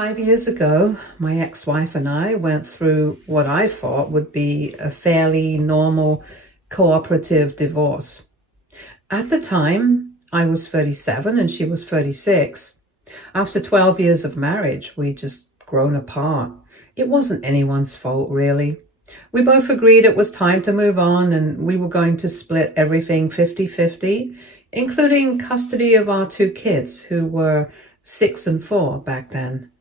5 years ago, my ex-wife and I went through what I thought would be a fairly normal cooperative divorce. At the time, I was 37 and she was 36. After 12 years of marriage, we'd just grown apart. It wasn't anyone's fault, really. We both agreed it was time to move on and we were going to split everything 50-50, including custody of our two kids, who were 6 and 4 back then.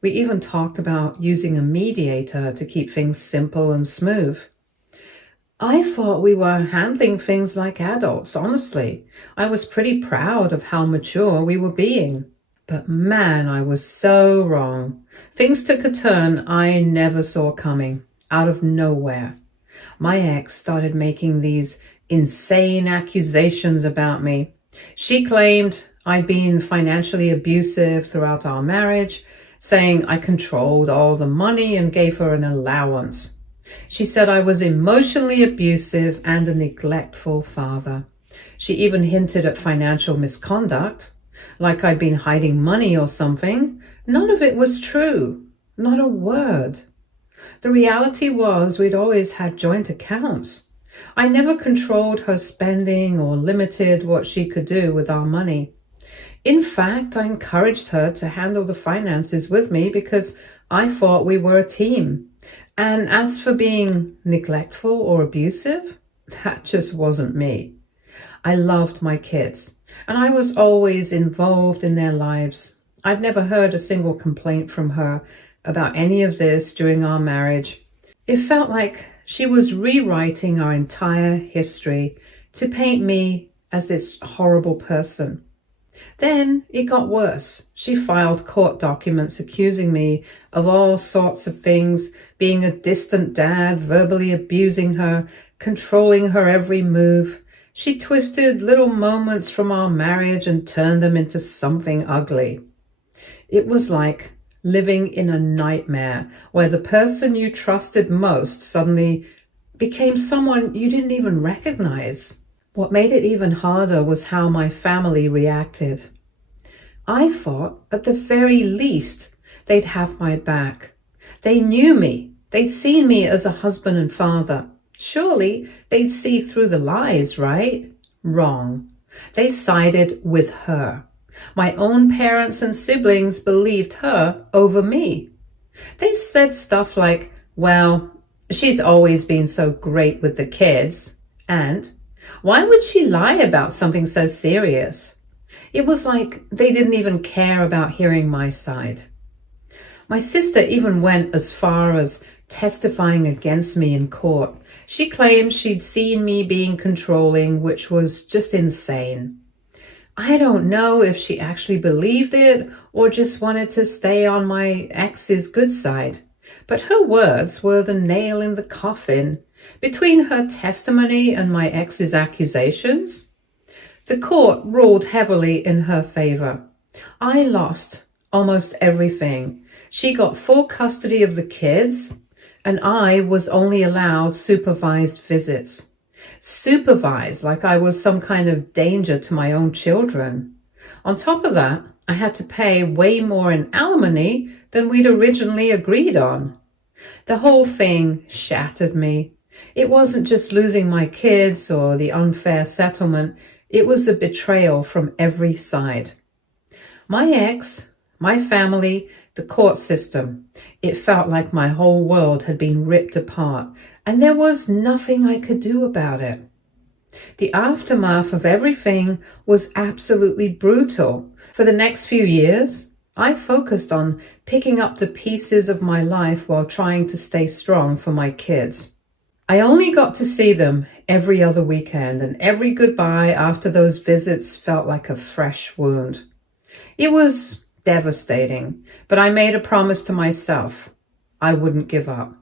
We even talked about using a mediator to keep things simple and smooth. I thought we were handling things like adults, honestly. I was pretty proud of how mature we were being. But man, I was so wrong. Things took a turn I never saw coming, out of nowhere. My ex started making these insane accusations about me. She claimed I'd been financially abusive throughout our marriage, saying I controlled all the money and gave her an allowance. She said I was emotionally abusive and a neglectful father. She even hinted at financial misconduct, like I'd been hiding money or something. None of it was true, not a word. The reality was we'd always had joint accounts. I never controlled her spending or limited what she could do with our money. In fact, I encouraged her to handle the finances with me because I thought we were a team. And as for being neglectful or abusive, that just wasn't me. I loved my kids, and I was always involved in their lives. I'd never heard a single complaint from her about any of this during our marriage. It felt like she was rewriting our entire history to paint me as this horrible person. Then it got worse. She filed court documents accusing me of all sorts of things, being a distant dad, verbally abusing her, controlling her every move. She twisted little moments from our marriage and turned them into something ugly. It was like living in a nightmare where the person you trusted most suddenly became someone you didn't even recognize. What made it even harder was how my family reacted. I thought, at the very least, they'd have my back. They knew me. They'd seen me as a husband and father. Surely they'd see through the lies, right? Wrong. They sided with her. My own parents and siblings believed her over me. They said stuff like, well, she's always been so great with the kids, and why would she lie about something so serious? It was like they didn't even care about hearing my side. My sister even went as far as testifying against me in court. She claimed she'd seen me being controlling, which was just insane. I don't know if she actually believed it or just wanted to stay on my ex's good side, but her words were the nail in the coffin. Between her testimony and my ex's accusations, the court ruled heavily in her favor. I lost almost everything. She got full custody of the kids, and I was only allowed supervised visits. Supervised, like I was some kind of danger to my own children. On top of that, I had to pay way more in alimony than we'd originally agreed on. The whole thing shattered me. It wasn't just losing my kids or the unfair settlement. It was the betrayal from every side. My ex, my family, the court system. It felt like my whole world had been ripped apart, and there was nothing I could do about it. The aftermath of everything was absolutely brutal. For the next few years, I focused on picking up the pieces of my life while trying to stay strong for my kids. I only got to see them every other weekend, and every goodbye after those visits felt like a fresh wound. It was devastating, but I made a promise to myself. I wouldn't give up.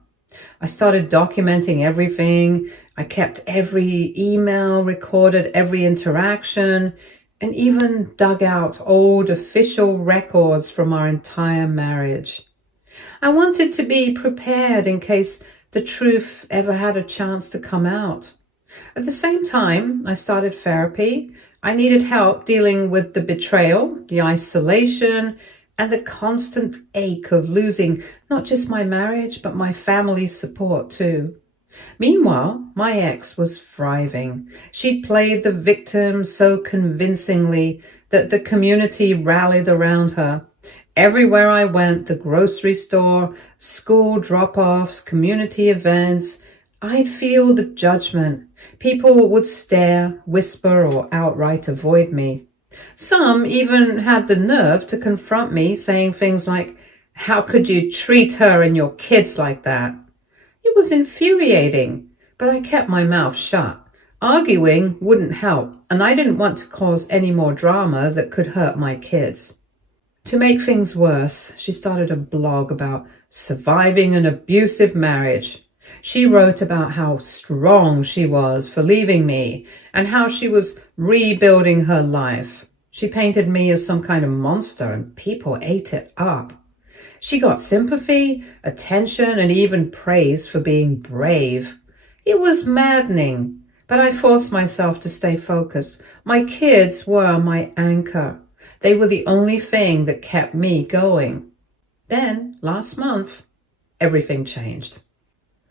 I started documenting everything. I kept every email, recorded every interaction, and even dug out old official records from our entire marriage. I wanted to be prepared in case the truth ever had a chance to come out. At the same time, I started therapy. I needed help dealing with the betrayal, the isolation, and the constant ache of losing not just my marriage, but my family's support too. Meanwhile, my ex was thriving. She'd played the victim so convincingly that the community rallied around her. Everywhere I went, the grocery store, school drop-offs, community events, I'd feel the judgment. People would stare, whisper, or outright avoid me. Some even had the nerve to confront me, saying things like, "How could you treat her and your kids like that?" It was infuriating, but I kept my mouth shut. Arguing wouldn't help, and I didn't want to cause any more drama that could hurt my kids. To make things worse, she started a blog about surviving an abusive marriage. She wrote about how strong she was for leaving me and how she was rebuilding her life. She painted me as some kind of monster, and people ate it up. She got sympathy, attention, and even praise for being brave. It was maddening, but I forced myself to stay focused. My kids were my anchor. They were the only thing that kept me going. Then, last month, everything changed.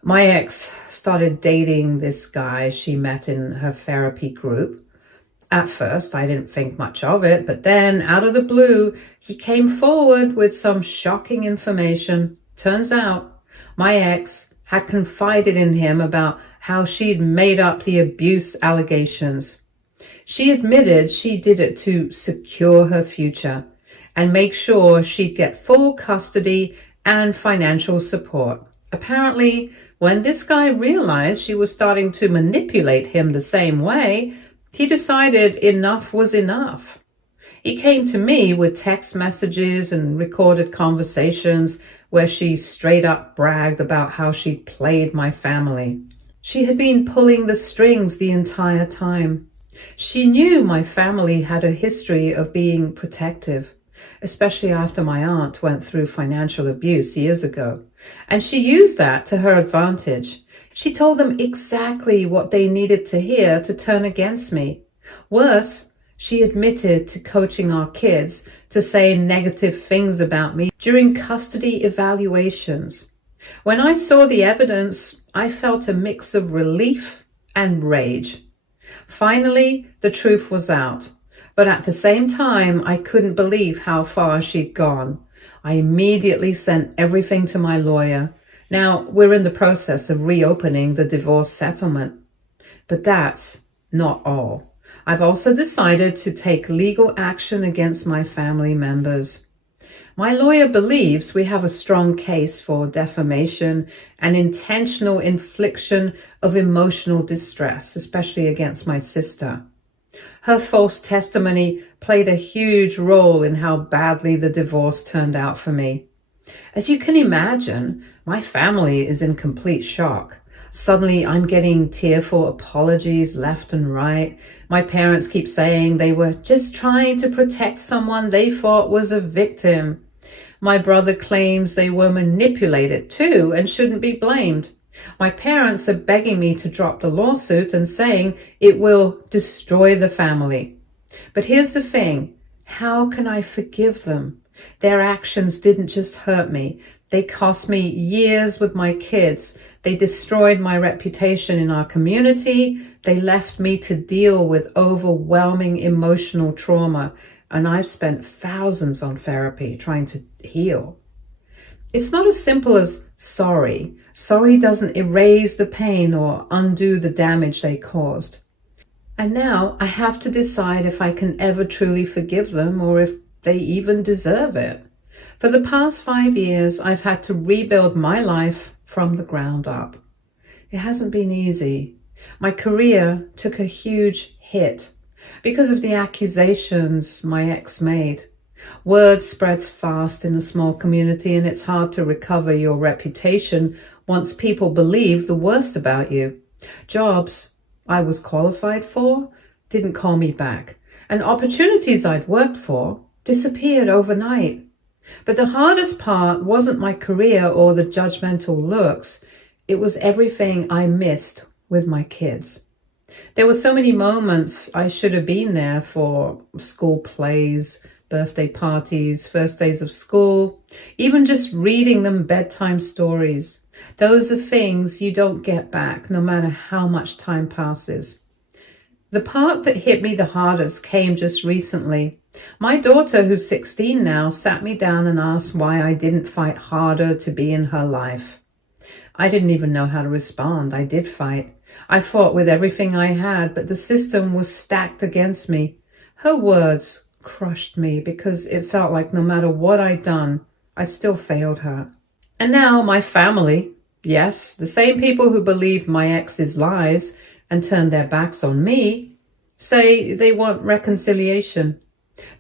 My ex started dating this guy she met in her therapy group. At first, I didn't think much of it, but then, out of the blue, he came forward with some shocking information. Turns out, my ex had confided in him about how she'd made up the abuse allegations. She admitted she did it to secure her future and make sure she'd get full custody and financial support. Apparently, when this guy realized she was starting to manipulate him the same way, he decided enough was enough. He came to me with text messages and recorded conversations where she straight up bragged about how she'd played my family. She had been pulling the strings the entire time. She knew my family had a history of being protective, especially after my aunt went through financial abuse years ago. And she used that to her advantage. She told them exactly what they needed to hear to turn against me. Worse, she admitted to coaching our kids to say negative things about me during custody evaluations. When I saw the evidence, I felt a mix of relief and rage. Finally, the truth was out, but at the same time, I couldn't believe how far she'd gone. I immediately sent everything to my lawyer. Now, we're in the process of reopening the divorce settlement. But that's not all. I've also decided to take legal action against my family members. My lawyer believes we have a strong case for defamation and intentional infliction of emotional distress, especially against my sister. Her false testimony played a huge role in how badly the divorce turned out for me. As you can imagine, my family is in complete shock. Suddenly, I'm getting tearful apologies left and right. My parents keep saying they were just trying to protect someone they thought was a victim. My brother claims they were manipulated too and shouldn't be blamed. My parents are begging me to drop the lawsuit and saying it will destroy the family. But here's the thing. How can I forgive them? Their actions didn't just hurt me. They cost me years with my kids. They destroyed my reputation in our community. They left me to deal with overwhelming emotional trauma. And I've spent thousands on therapy trying to heal. It's not as simple as sorry. Sorry doesn't erase the pain or undo the damage they caused. And now I have to decide if I can ever truly forgive them or if they even deserve it. For the past 5 years, I've had to rebuild my life from the ground up. It hasn't been easy. My career took a huge hit because of the accusations my ex made. Word spreads fast in a small community, and it's hard to recover your reputation once people believe the worst about you. Jobs I was qualified for didn't call me back, and opportunities I'd worked for disappeared overnight. But the hardest part wasn't my career or the judgmental looks. It was everything I missed with my kids. There were so many moments I should have been there for: school plays, birthday parties, first days of school, even just reading them bedtime stories. Those are things you don't get back, no matter how much time passes. The part that hit me the hardest came just recently. My daughter, who's 16 now, sat me down and asked why I didn't fight harder to be in her life. I didn't even know how to respond. I did fight. I fought with everything I had, but the system was stacked against me. Her words crushed me because it felt like no matter what I'd done, I still failed her. And now my family, yes, the same people who believed my ex's lies and turned their backs on me, say they want reconciliation.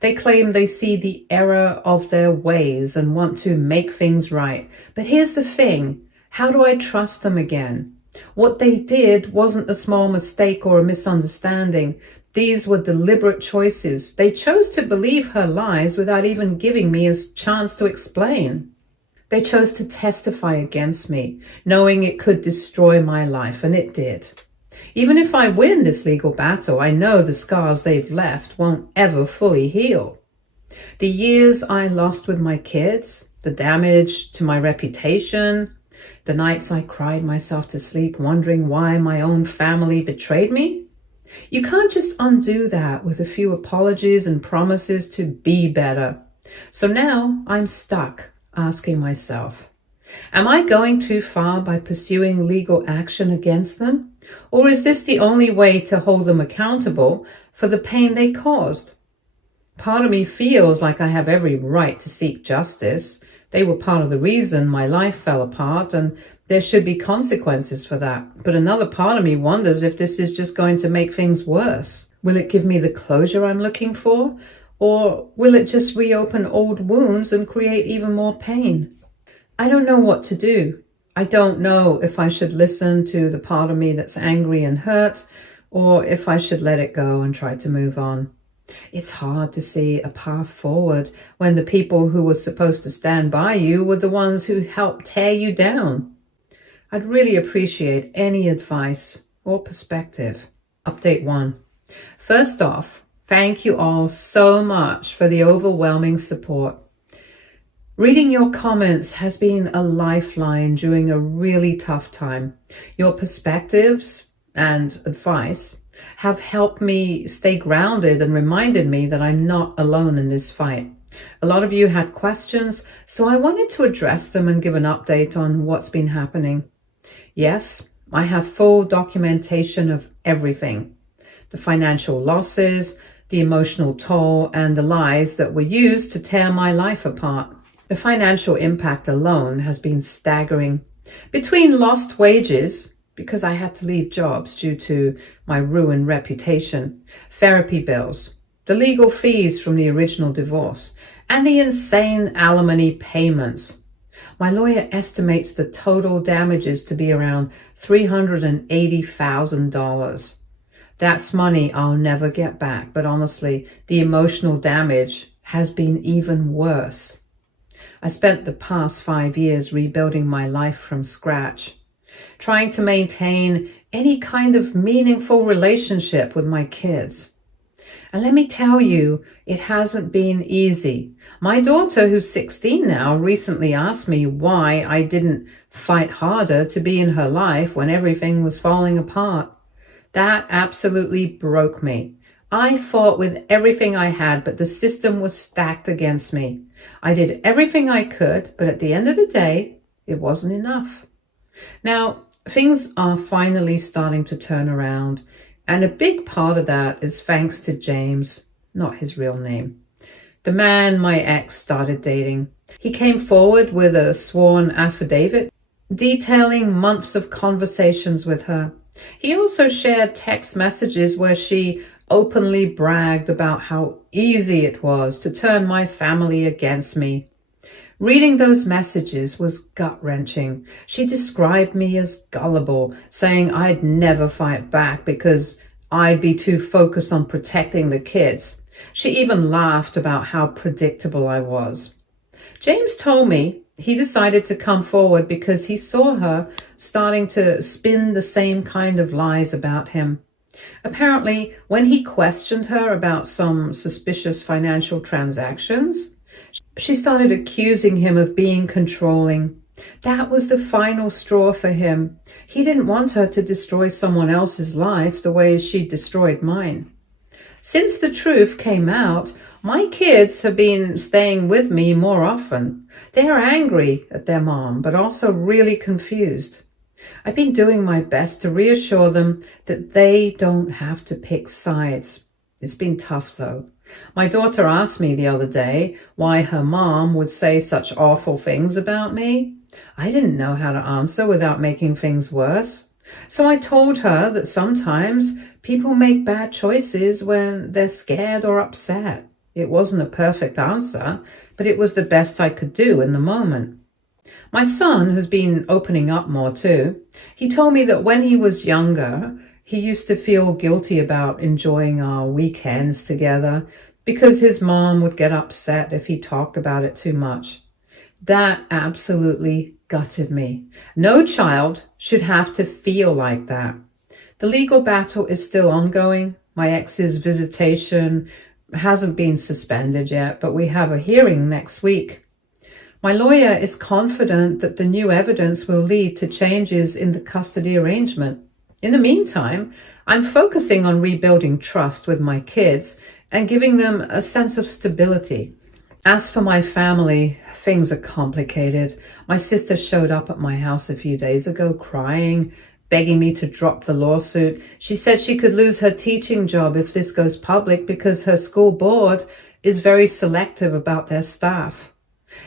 They claim they see the error of their ways and want to make things right. But here's the thing. How do I trust them again? What they did wasn't a small mistake or a misunderstanding. These were deliberate choices. They chose to believe her lies without even giving me a chance to explain. They chose to testify against me, knowing it could destroy my life, and it did. Even if I win this legal battle, I know the scars they've left won't ever fully heal. The years I lost with my kids, the damage to my reputation, the nights I cried myself to sleep wondering why my own family betrayed me. You can't just undo that with a few apologies and promises to be better. So now I'm stuck asking myself, am I going too far by pursuing legal action against them? Or is this the only way to hold them accountable for the pain they caused? Part of me feels like I have every right to seek justice. They were part of the reason my life fell apart, and there should be consequences for that. But another part of me wonders if this is just going to make things worse. Will it give me the closure I'm looking for? Or will it just reopen old wounds and create even more pain? I don't know what to do. I don't know if I should listen to the part of me that's angry and hurt, or if I should let it go and try to move on. It's hard to see a path forward when the people who were supposed to stand by you were the ones who helped tear you down. I'd really appreciate any advice or perspective. Update 1. First off, thank you all so much for the overwhelming support. Reading your comments has been a lifeline during a really tough time. Your perspectives and advice have helped me stay grounded and reminded me that I'm not alone in this fight. A lot of you had questions, so I wanted to address them and give an update on what's been happening. Yes, I have full documentation of everything. The financial losses, the emotional toll, and the lies that were used to tear my life apart. The financial impact alone has been staggering. Between lost wages, because I had to leave jobs due to my ruined reputation, therapy bills, the legal fees from the original divorce, and the insane alimony payments, my lawyer estimates the total damages to be around $380,000. That's money I'll never get back, but honestly, the emotional damage has been even worse. I spent the past 5 years rebuilding my life from scratch, trying to maintain any kind of meaningful relationship with my kids. And let me tell you, it hasn't been easy. My daughter, who's 16 now, recently asked me why I didn't fight harder to be in her life when everything was falling apart. That absolutely broke me. I fought with everything I had, but the system was stacked against me. I did everything I could, but at the end of the day, it wasn't enough. Now, things are finally starting to turn around, and a big part of that is thanks to James, not his real name, the man my ex started dating. He came forward with a sworn affidavit detailing months of conversations with her. He also shared text messages where she openly bragged about how easy it was to turn my family against me. Reading those messages was gut-wrenching. She described me as gullible, saying I'd never fight back because I'd be too focused on protecting the kids. She even laughed about how predictable I was. James told me he decided to come forward because he saw her starting to spin the same kind of lies about him. Apparently, when he questioned her about some suspicious financial transactions, she started accusing him of being controlling. That was the final straw for him. He didn't want her to destroy someone else's life the way she destroyed mine. Since the truth came out, my kids have been staying with me more often. They are angry at their mom, but also really confused. I've been doing my best to reassure them that they don't have to pick sides. It's been tough, though. My daughter asked me the other day why her mom would say such awful things about me. I didn't know how to answer without making things worse. So I told her that sometimes people make bad choices when they're scared or upset. It wasn't a perfect answer, but it was the best I could do in the moment. My son has been opening up more too. He told me that when he was younger, he used to feel guilty about enjoying our weekends together because his mom would get upset if he talked about it too much. That absolutely gutted me. No child should have to feel like that. The legal battle is still ongoing. My ex's visitation hasn't been suspended yet, but we have a hearing next week. My lawyer is confident that the new evidence will lead to changes in the custody arrangement. In the meantime, I'm focusing on rebuilding trust with my kids and giving them a sense of stability. As for my family, things are complicated. My sister showed up at my house a few days ago crying, begging me to drop the lawsuit. She said she could lose her teaching job if this goes public because her school board is very selective about their staff.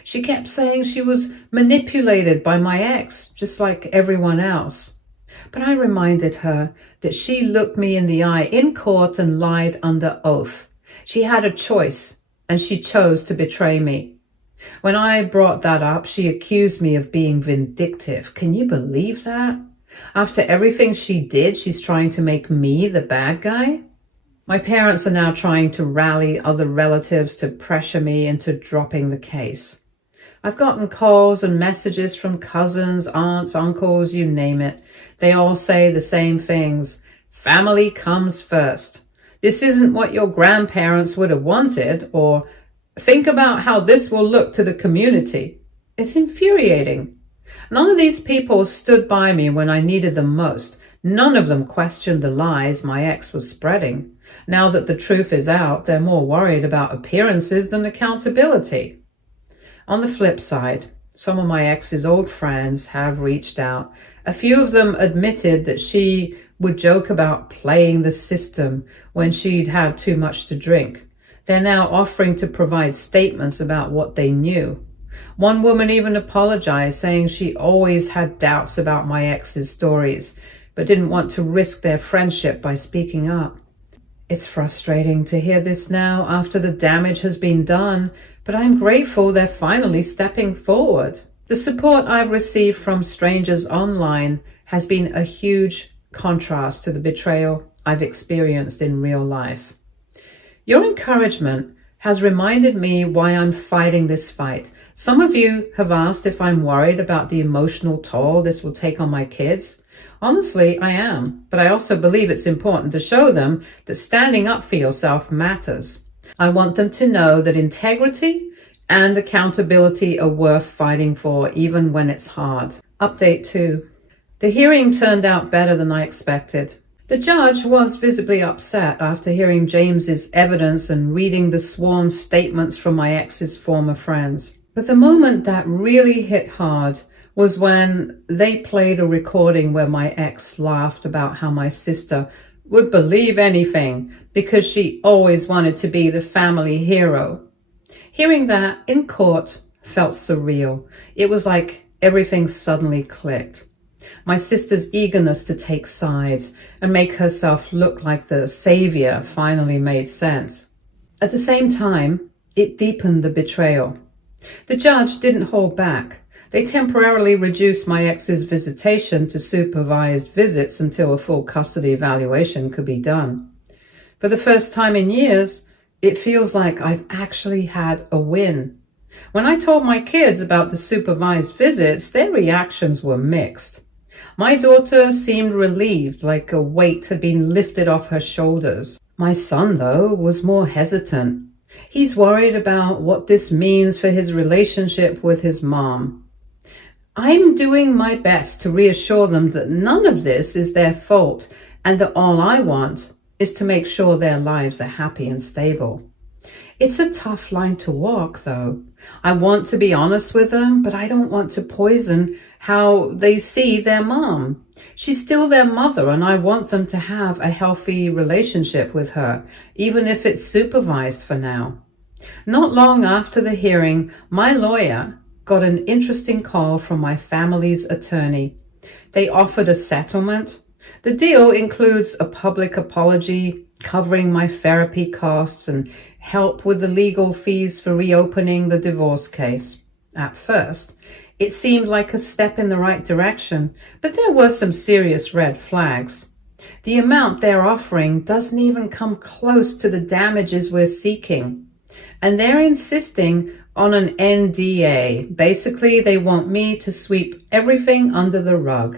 She kept saying she was manipulated by my ex, just like everyone else. But I reminded her that she looked me in the eye in court and lied under oath. She had a choice, and she chose to betray me. When I brought that up, she accused me of being vindictive. Can you believe that? After everything she did, she's trying to make me the bad guy? My parents are now trying to rally other relatives to pressure me into dropping the case. I've gotten calls and messages from cousins, aunts, uncles, you name it. They all say the same things. Family comes first. This isn't what your grandparents would have wanted, or think about how this will look to the community. It's infuriating. None of these people stood by me when I needed them most. None of them questioned the lies my ex was spreading. Now that the truth is out, they're more worried about appearances than accountability. On the flip side, some of my ex's old friends have reached out. A few of them admitted that she would joke about playing the system when she'd had too much to drink. They're now offering to provide statements about what they knew. One woman even apologized, saying she always had doubts about my ex's stories, but didn't want to risk their friendship by speaking up. It's frustrating to hear this now after the damage has been done, but I'm grateful they're finally stepping forward. The support I've received from strangers online has been a huge contrast to the betrayal I've experienced in real life. Your encouragement has reminded me why I'm fighting this fight. Some of you have asked if I'm worried about the emotional toll this will take on my kids. Honestly, I am, but I also believe it's important to show them that standing up for yourself matters. I want them to know that integrity and accountability are worth fighting for, even when it's hard. Update 2. The hearing turned out better than I expected. The judge was visibly upset after hearing James's evidence and reading the sworn statements from my ex's former friends. But the moment that really hit hard was when they played a recording where my ex laughed about how my sister would believe anything because she always wanted to be the family hero. Hearing that in court felt surreal. It was like everything suddenly clicked. My sister's eagerness to take sides and make herself look like the savior finally made sense. At the same time, it deepened the betrayal. The judge didn't hold back. They temporarily reduced my ex's visitation to supervised visits until a full custody evaluation could be done. For the first time in years, it feels like I've actually had a win. When I told my kids about the supervised visits, their reactions were mixed. My daughter seemed relieved, like a weight had been lifted off her shoulders. My son, though, was more hesitant. He's worried about what this means for his relationship with his mom. I'm doing my best to reassure them that none of this is their fault and that all I want is to make sure their lives are happy and stable. It's a tough line to walk, though. I want to be honest with them, but I don't want to poison how they see their mom. She's still their mother, and I want them to have a healthy relationship with her, even if it's supervised for now. Not long after the hearing, my lawyer got an interesting call from my family's attorney. They offered a settlement. The deal includes a public apology, covering my therapy costs, and help with the legal fees for reopening the divorce case. At first, it seemed like a step in the right direction, but there were some serious red flags. The amount they're offering doesn't even come close to the damages we're seeking. And they're insisting on an NDA. Basically, they want me to sweep everything under the rug.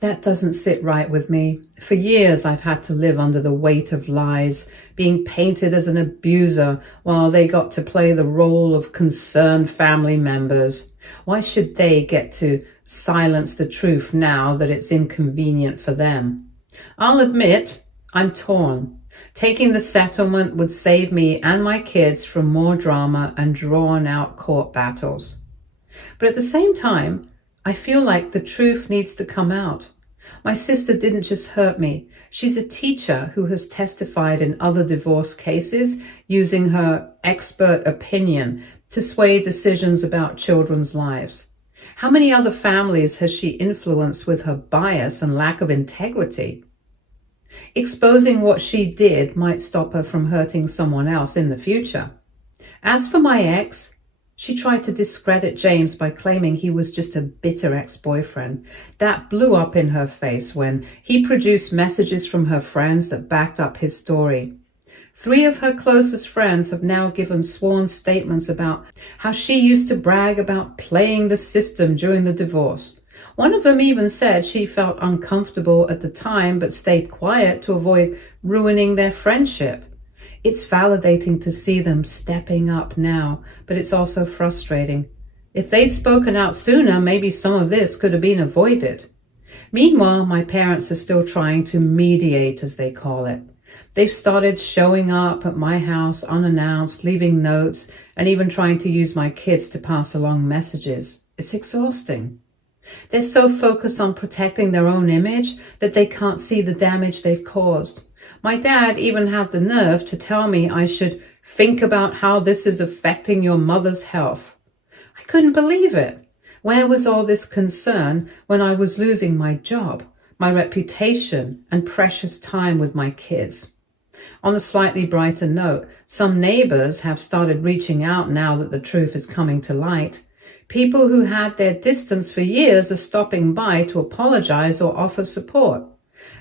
That doesn't sit right with me. For years, I've had to live under the weight of lies, being painted as an abuser while they got to play the role of concerned family members. Why should they get to silence the truth now that it's inconvenient for them? I'll admit, I'm torn. Taking the settlement would save me and my kids from more drama and drawn-out court battles. But at the same time, I feel like the truth needs to come out. My sister didn't just hurt me. She's a teacher who has testified in other divorce cases using her expert opinion to sway decisions about children's lives. How many other families has she influenced with her bias and lack of integrity? Exposing what she did might stop her from hurting someone else in the future. As for my ex, she tried to discredit James by claiming he was just a bitter ex-boyfriend. That blew up in her face when he produced messages from her friends that backed up his story. 3 of her closest friends have now given sworn statements about how she used to brag about playing the system during the divorce. One of them even said she felt uncomfortable at the time but stayed quiet to avoid ruining their friendship. It's validating to see them stepping up now, but it's also frustrating. If they'd spoken out sooner, maybe some of this could have been avoided. Meanwhile, my parents are still trying to mediate, as they call it. They've started showing up at my house unannounced, leaving notes, and even trying to use my kids to pass along messages. It's exhausting. They're so focused on protecting their own image that they can't see the damage they've caused. My dad even had the nerve to tell me I should think about how this is affecting your mother's health. I couldn't believe it. Where was all this concern when I was losing my job, my reputation, and precious time with my kids? On a slightly brighter note, some neighbors have started reaching out now that the truth is coming to light. People who had their distance for years are stopping by to apologize or offer support.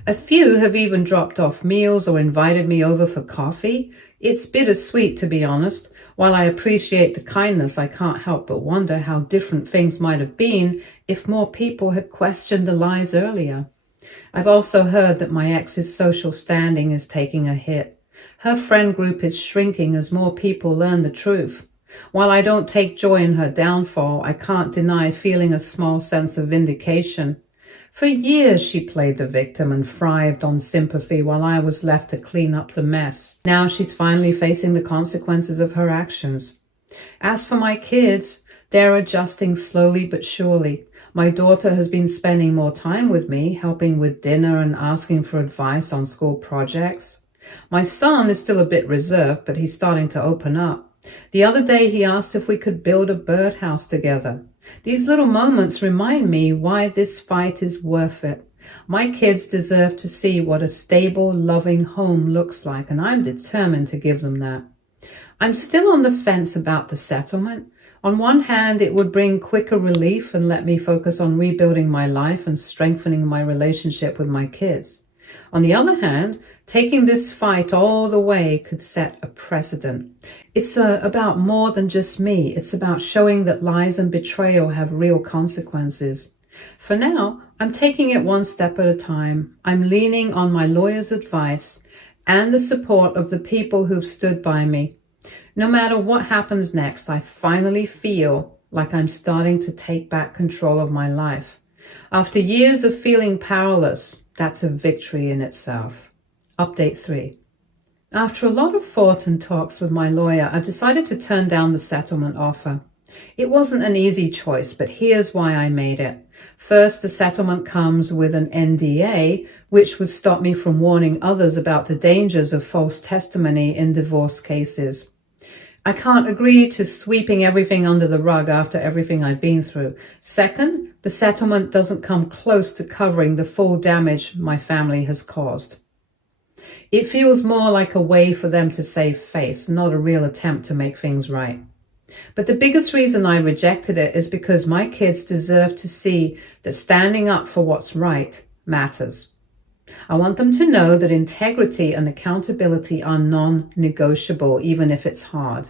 A few have even dropped off meals or invited me over for coffee. It's bittersweet, to be honest. While I appreciate the kindness, I can't help but wonder how different things might have been if more people had questioned the lies earlier. I've also heard that my ex's social standing is taking a hit. Her friend group is shrinking as more people learn the truth. While I don't take joy in her downfall, I can't deny feeling a small sense of vindication. For years she played the victim and thrived on sympathy while I was left to clean up the mess. Now she's finally facing the consequences of her actions. As for my kids, they're adjusting slowly but surely. My daughter has been spending more time with me, helping with dinner and asking for advice on school projects. My son is still a bit reserved, but he's starting to open up. The other day he asked if we could build a birdhouse together. These little moments remind me why this fight is worth it. My kids deserve to see what a stable, loving home looks like, and I'm determined to give them that. I'm still on the fence about the settlement. On one hand, it would bring quicker relief and let me focus on rebuilding my life and strengthening my relationship with my kids. On the other hand, taking this fight all the way could set a precedent. It's about more than just me. It's about showing that lies and betrayal have real consequences. For now, I'm taking it one step at a time. I'm leaning on my lawyer's advice and the support of the people who've stood by me. No matter what happens next, I finally feel like I'm starting to take back control of my life. After years of feeling powerless, that's a victory in itself. Update 3. After a lot of thought and talks with my lawyer, I've decided to turn down the settlement offer. It wasn't an easy choice, but here's why I made it. First, the settlement comes with an NDA, which would stop me from warning others about the dangers of false testimony in divorce cases. I can't agree to sweeping everything under the rug after everything I've been through. Second, the settlement doesn't come close to covering the full damage my family has caused. It feels more like a way for them to save face, not a real attempt to make things right. But the biggest reason I rejected it is because my kids deserve to see that standing up for what's right matters. I want them to know that integrity and accountability are non-negotiable, even if it's hard.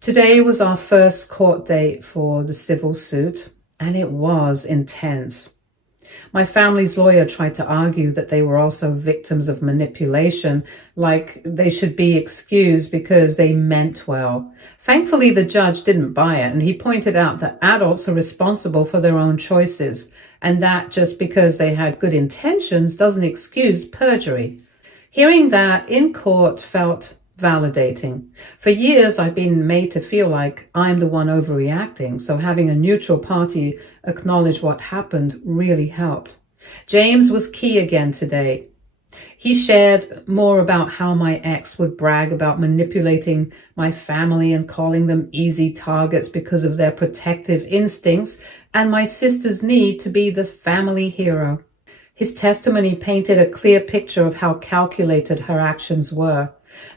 Today was our first court date for the civil suit, and it was intense. My family's lawyer tried to argue that they were also victims of manipulation, like they should be excused because they meant well. Thankfully, the judge didn't buy it, and he pointed out that adults are responsible for their own choices, and that just because they had good intentions doesn't excuse perjury. Hearing that in court felt validating. For years, I've been made to feel like I'm the one overreacting, so having a neutral party acknowledge what happened really helped. James was key again today. He shared more about how my ex would brag about manipulating my family and calling them easy targets because of their protective instincts and my sister's need to be the family hero. His testimony painted a clear picture of how calculated her actions were,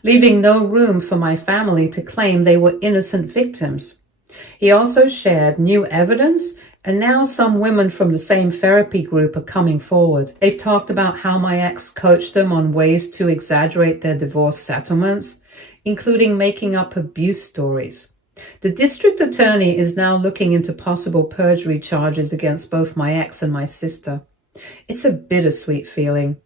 leaving no room for my family to claim they were innocent victims. He also shared new evidence, and now some women from the same therapy group are coming forward. They've talked about how my ex coached them on ways to exaggerate their divorce settlements, including making up abuse stories. The district attorney is now looking into possible perjury charges against both my ex and my sister. It's a bittersweet feeling.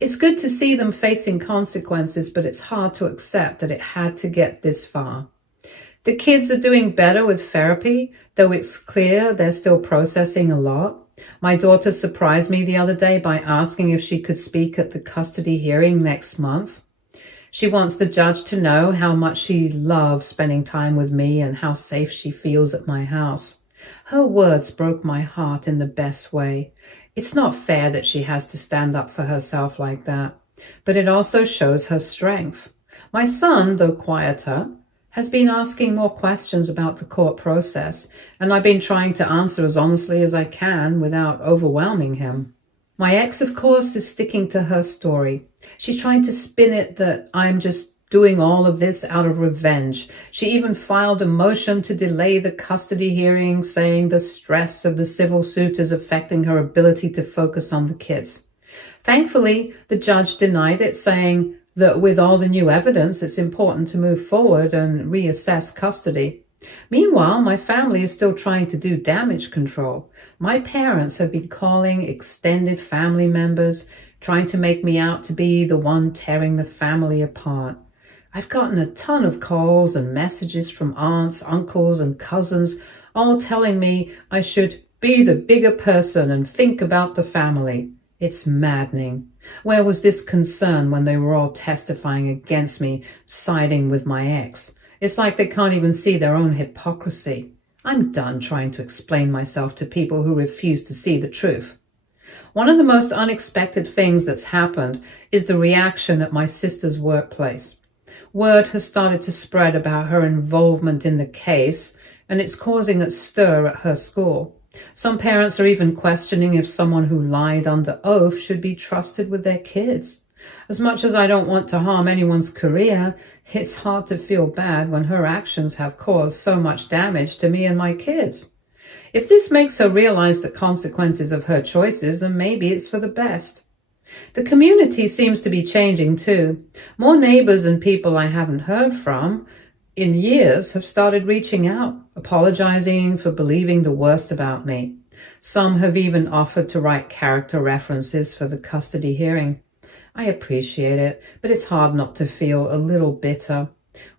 It's good to see them facing consequences, but it's hard to accept that it had to get this far. The kids are doing better with therapy, though it's clear they're still processing a lot. My daughter surprised me the other day by asking if she could speak at the custody hearing next month. She wants the judge to know how much she loves spending time with me and how safe she feels at my house. Her words broke my heart in the best way. It's not fair that she has to stand up for herself like that, but it also shows her strength. My son, though quieter, has been asking more questions about the court process, and I've been trying to answer as honestly as I can without overwhelming him. My ex, of course, is sticking to her story. She's trying to spin it that I'm just doing all of this out of revenge. She even filed a motion to delay the custody hearing, saying the stress of the civil suit is affecting her ability to focus on the kids. Thankfully, the judge denied it, saying that with all the new evidence, it's important to move forward and reassess custody. Meanwhile, my family is still trying to do damage control. My parents have been calling extended family members, trying to make me out to be the one tearing the family apart. I've gotten a ton of calls and messages from aunts, uncles, and cousins, all telling me I should be the bigger person and think about the family. It's maddening. Where was this concern when they were all testifying against me, siding with my ex? It's like they can't even see their own hypocrisy. I'm done trying to explain myself to people who refuse to see the truth. One of the most unexpected things that's happened is the reaction at my sister's workplace. Word has started to spread about her involvement in the case, and it's causing a stir at her school. Some parents are even questioning if someone who lied under oath should be trusted with their kids. As much as I don't want to harm anyone's career, it's hard to feel bad when her actions have caused so much damage to me and my kids. If this makes her realize the consequences of her choices, then maybe it's for the best. The community seems to be changing too. More neighbors and people I haven't heard from in years have started reaching out, apologizing for believing the worst about me. Some have even offered to write character references for the custody hearing. I appreciate it, but it's hard not to feel a little bitter.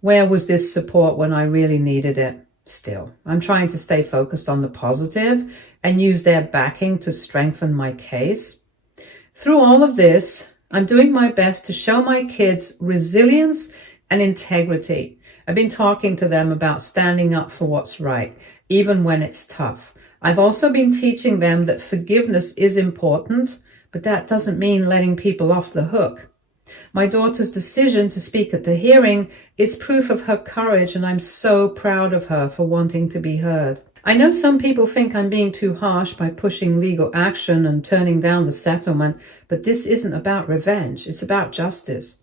Where was this support when I really needed it? Still, I'm trying to stay focused on the positive and use their backing to strengthen my case. Through all of this, I'm doing my best to show my kids resilience and integrity. I've been talking to them about standing up for what's right, even when it's tough. I've also been teaching them that forgiveness is important, but that doesn't mean letting people off the hook. My daughter's decision to speak at the hearing is proof of her courage, and I'm so proud of her for wanting to be heard. I know some people think I'm being too harsh by pushing legal action and turning down the settlement, but this isn't about revenge. It's about justice.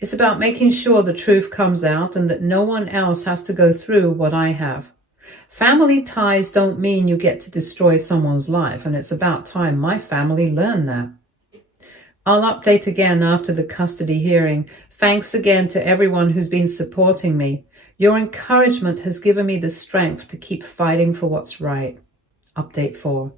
It's about making sure the truth comes out and that no one else has to go through what I have. Family ties don't mean you get to destroy someone's life, and it's about time my family learned that. I'll update again after the custody hearing. Thanks again to everyone who's been supporting me. Your encouragement has given me the strength to keep fighting for what's right. Update 4.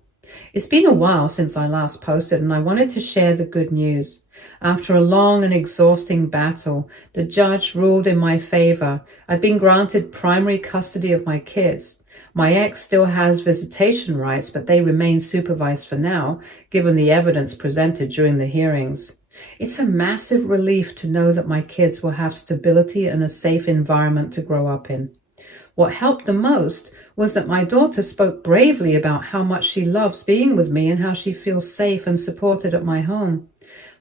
It's been a while since I last posted, and I wanted to share the good news. After a long and exhausting battle, the judge ruled in my favor. I've been granted primary custody of my kids. My ex still has visitation rights, but they remain supervised for now, given the evidence presented during the hearings. It's a massive relief to know that my kids will have stability and a safe environment to grow up in. What helped the most was that my daughter spoke bravely about how much she loves being with me and how she feels safe and supported at my home.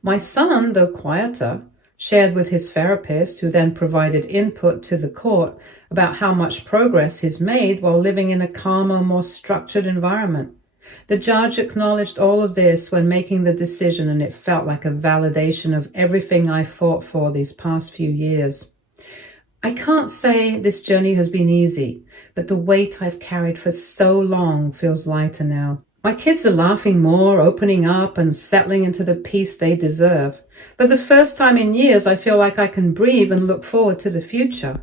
My son, though quieter, shared with his therapist, who then provided input to the court about how much progress he's made while living in a calmer, more structured environment. The judge acknowledged all of this when making the decision, and it felt like a validation of everything I fought for these past few years. I can't say this journey has been easy, but the weight I've carried for so long feels lighter now. My kids are laughing more, opening up, and settling into the peace they deserve. For the first time in years, I feel like I can breathe and look forward to the future.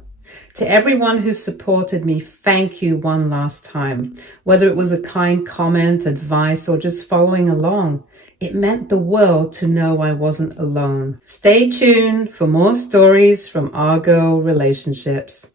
To everyone who supported me, thank you one last time. Whether it was a kind comment, advice, or just following along, it meant the world to know I wasn't alone. Stay tuned for more stories from Argo Relationships.